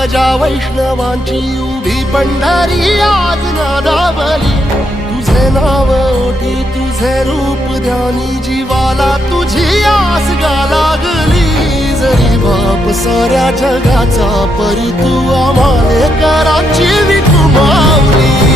ध्वजा वैष्णवांची उभी पंढरी आज नादावली, तुझे नाव ओठी तुझे रूप ध्यानी, जीवाला तुझी आस गा लागली। जरी बाप साऱ्या जगाचा परी तू आम्हाले कराची विठू माऊली।